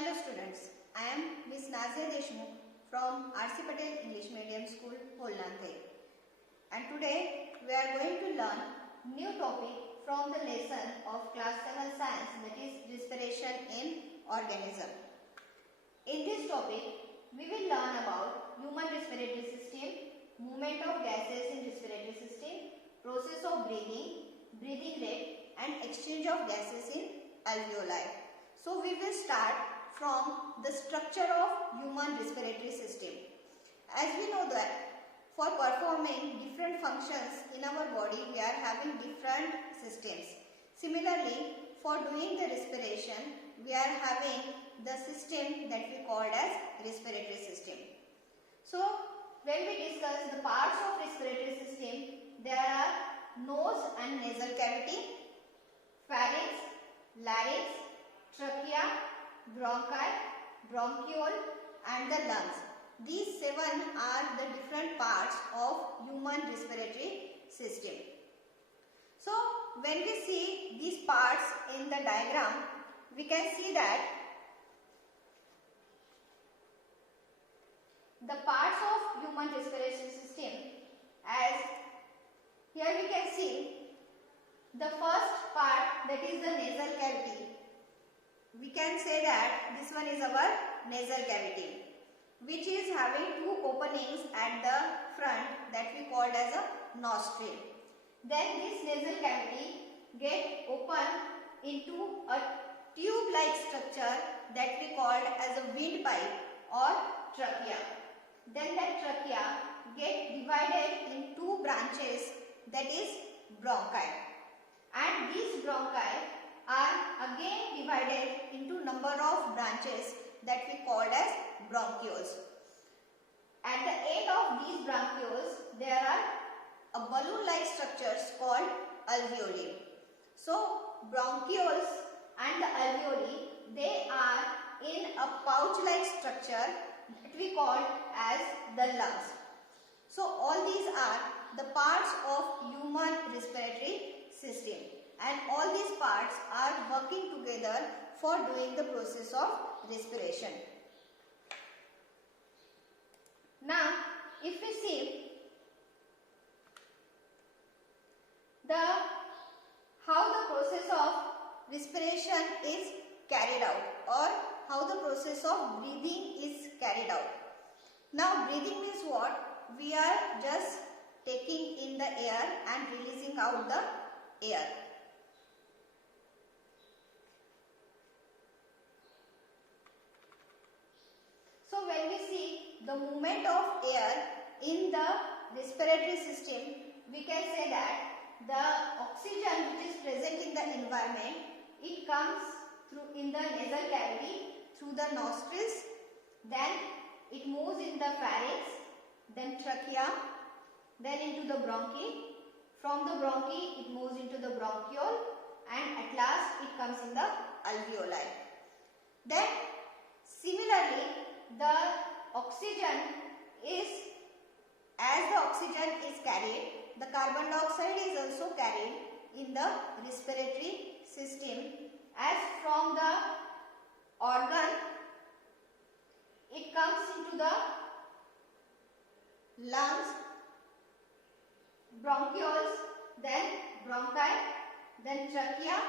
Hello students, I am Ms. Nazia Deshmukh from R.C. Patel English Medium School, Holnanthe. And today we are going to learn new topic from the lesson of class 7 science, that is respiration in organism. In this topic we will learn about human respiratory system, movement of gases in respiratory system, process of breathing, breathing rate and exchange of gases in alveoli. So we will start from the structure of human respiratory system. As we know that for performing different functions in our body, we are having different systems. Similarly, for doing the respiration, we are having the system that we called as respiratory system. So when we discuss the parts of respiratory system, there are nose and nasal cavity, pharynx, larynx, trachea, bronchi, bronchiole and the lungs. These 7 are the different parts of human respiratory system. So when we see these parts in the diagram, we can see that the parts of human respiratory system, as here we can see the first part, that is the nasal cavity. We can say that this one is our nasal cavity, which is having 2 openings at the front that we called as a nostril. Then this nasal cavity get open into a tube-like structure that we called as a windpipe or trachea. Then that trachea get divided in 2 branches, that is bronchi. And these bronchi are again divided into number of branches that we called as bronchioles. At the end of these bronchioles, there are a balloon-like structures called alveoli. So bronchioles and the alveoli, they are in a pouch-like structure that we called as the lungs. So all these are the parts of human respiratory system, and all these parts are working together for doing the process of respiration. Now if we see how the process of respiration is carried out, or how the process of breathing is carried out. Now breathing means what? We are just taking in the air and releasing out the air. So when we see the movement of air in the respiratory system, we can say that the oxygen which is present in the environment, it comes through in the nasal cavity through the nostrils, then it moves in the pharynx, then trachea, then into the bronchi. From the bronchi it moves into the bronchiole, and at last it comes in the alveoli. Then similarly, the oxygen is, as the oxygen is carried, the carbon dioxide is also carried in the respiratory system, as from the organ it comes into the lungs, bronchioles, then bronchi, then trachea,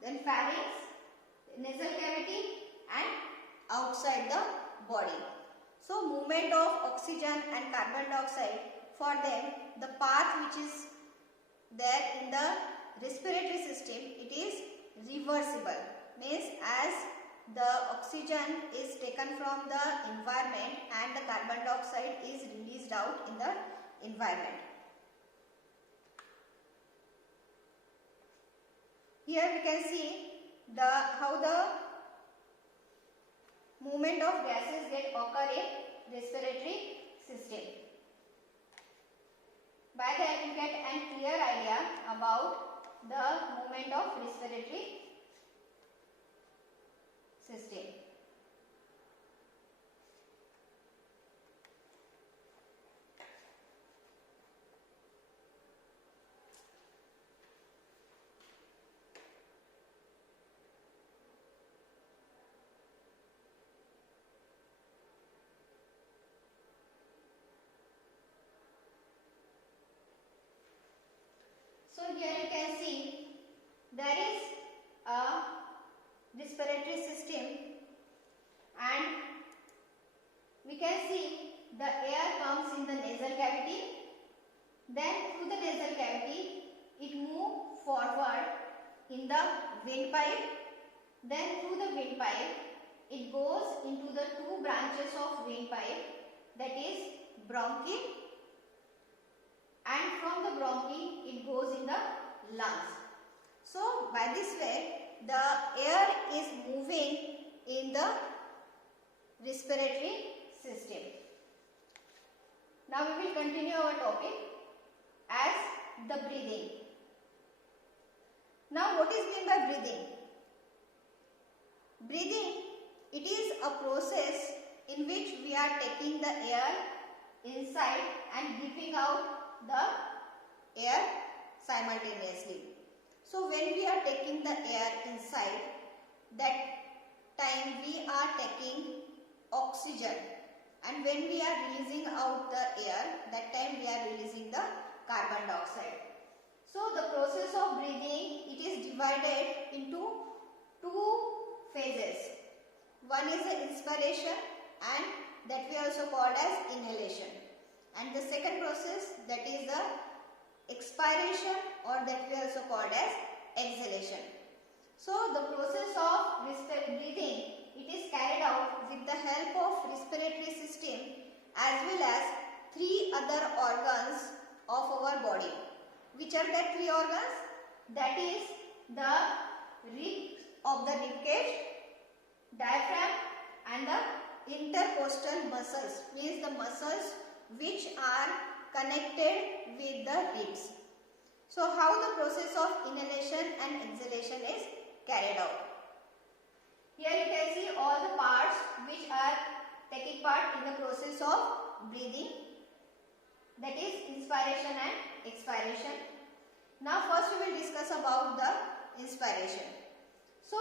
then pharynx, nasal cavity and outside the body. So movement of oxygen and carbon dioxide, for them the path which is there in the respiratory system, it is reversible. Means as the oxygen is taken from the environment and the carbon dioxide is released out in the environment. Here we can see how the movement of gases get occur in respiratory system. By that you get a clear idea about the movement of respiratory system. So here you can see there is a respiratory system, and we can see the air comes in the nasal cavity, then through the nasal cavity it moves forward in the windpipe, then through the windpipe it goes into the two branches of windpipe, that is bronchi, and from the bronchi it goes in the lungs. So by this way the air is moving in the respiratory system. Now we will continue our topic as the breathing. Now what is meant by breathing? Breathing, it is a process in which we are taking the air inside and giving out the air simultaneously. So when we are taking the air inside, that time we are taking oxygen, and when we are releasing out the air, that time we are releasing the carbon dioxide. So the process of breathing, it is divided into two phases. One is the inspiration, and that we also called as inhalation, and the second process, that is the expiration, or that we also called as exhalation. So the process of breathing, it is carried out with the help of respiratory system as well as three other organs of our body. Which are the three organs? That is the rib of the rib cage, diaphragm, and the intercostal muscles, means the muscles which are connected with the ribs. So how the process of inhalation and exhalation is carried out? Here you can see all the parts which are taking part in the process of breathing, that is inspiration and expiration. Now first we will discuss about the inspiration. So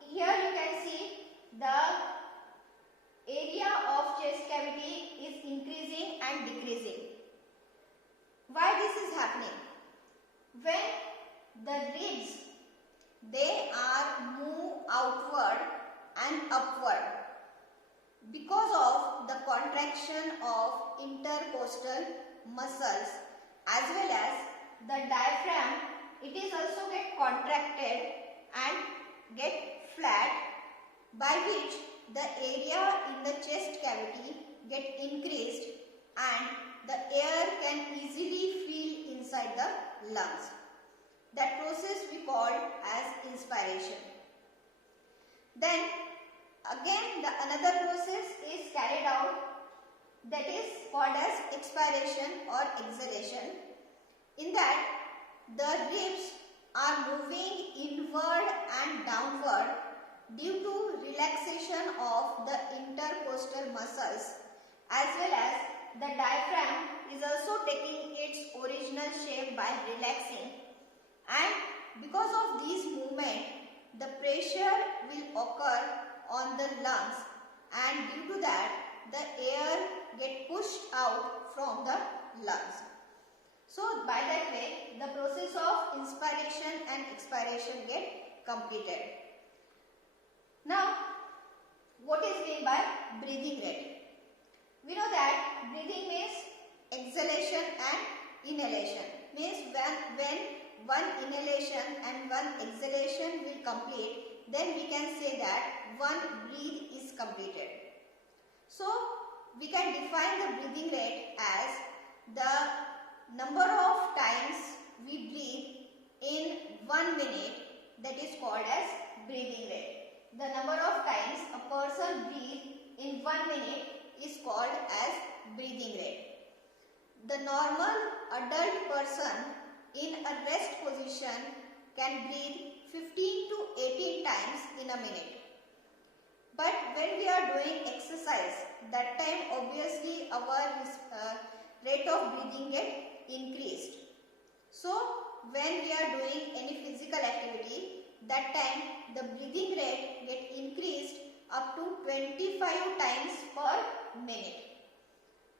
here you can see the area of chest cavity is increasing and decreasing. Why this is happening? When the ribs, they are move outward and upward because of the contraction of intercostal muscles, as well as the diaphragm, it is also get contracted and get flat, by which the area in the chest cavity get increased and the air can easily fill inside the lungs. That process we call as inspiration. Then again the another process is carried out, that is called as expiration or exhalation. In that the ribs are moving inward and downward due to relaxation of the intercostal muscles, as well as the diaphragm is also taking its original shape by relaxing, and because of this movement the pressure will occur on the lungs, and due to that the air get pushed out from the lungs. So by that way the process of inspiration and expiration get completed. Now what is meant by breathing rate? We know that breathing means exhalation and inhalation, means when one inhalation and one exhalation will complete, then we can say that one breath is completed. So we can define the breathing rate as the number of times we breathe in 1 minute, that is called as breathing rate. The number of times a person breathes in 1 minute is called as breathing rate. The normal adult person in a rest position can breathe 15 to 18 times in a minute. But when we are doing exercise, that time obviously our rate of breathing get increased. So when we are doing any physical activity, that time the breathing rate get increased up to 25 times per minute.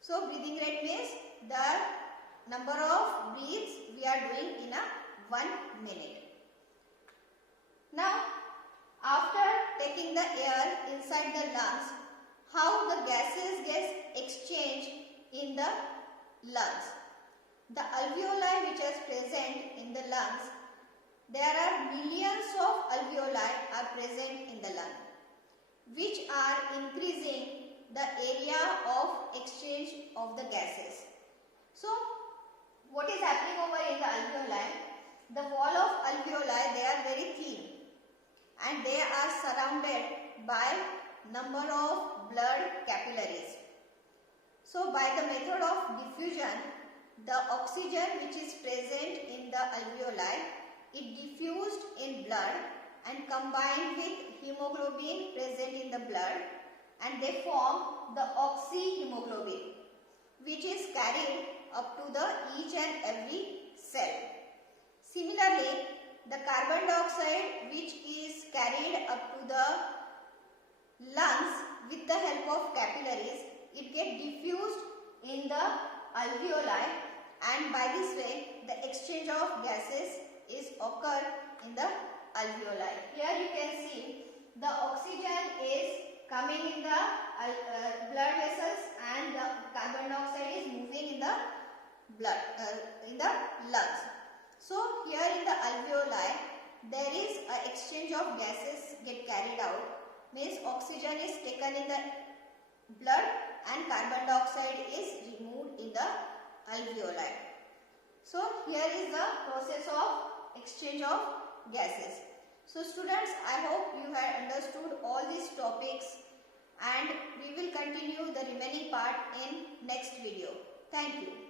So breathing rate means the number of breaths we are doing in a 1 minute. Now, after taking the air inside the lungs, how the gases get exchanged in the lungs. The alveoli which is present in the lungs, there are millions of alveoli are present in the lung, which are increasing the area of exchange of the gases. So, what is happening over in the alveoli? The wall of alveoli, they are very thin and they are surrounded by number of blood capillaries. So, by the method of diffusion, the oxygen which is present in the alveoli, it diffused in blood and combined with hemoglobin present in the blood, and they form the oxyhemoglobin, which is carried up to the each and every cell. Similarly, the carbon dioxide which is carried up to the lungs with the help of capillaries, it gets diffused in the alveoli, and by this way the exchange of gases is occur in the alveoli. Here you can see the oxygen is coming in the blood vessels and the carbon dioxide is moving in the blood in the lungs. So here in the alveoli there is an exchange of gases get carried out, means oxygen is taken in the blood and carbon dioxide is removed in the alveoli. So here is the process of exchange of gases. So students, I hope you have understood all these topics, and we will continue the remaining part in next video. Thank you.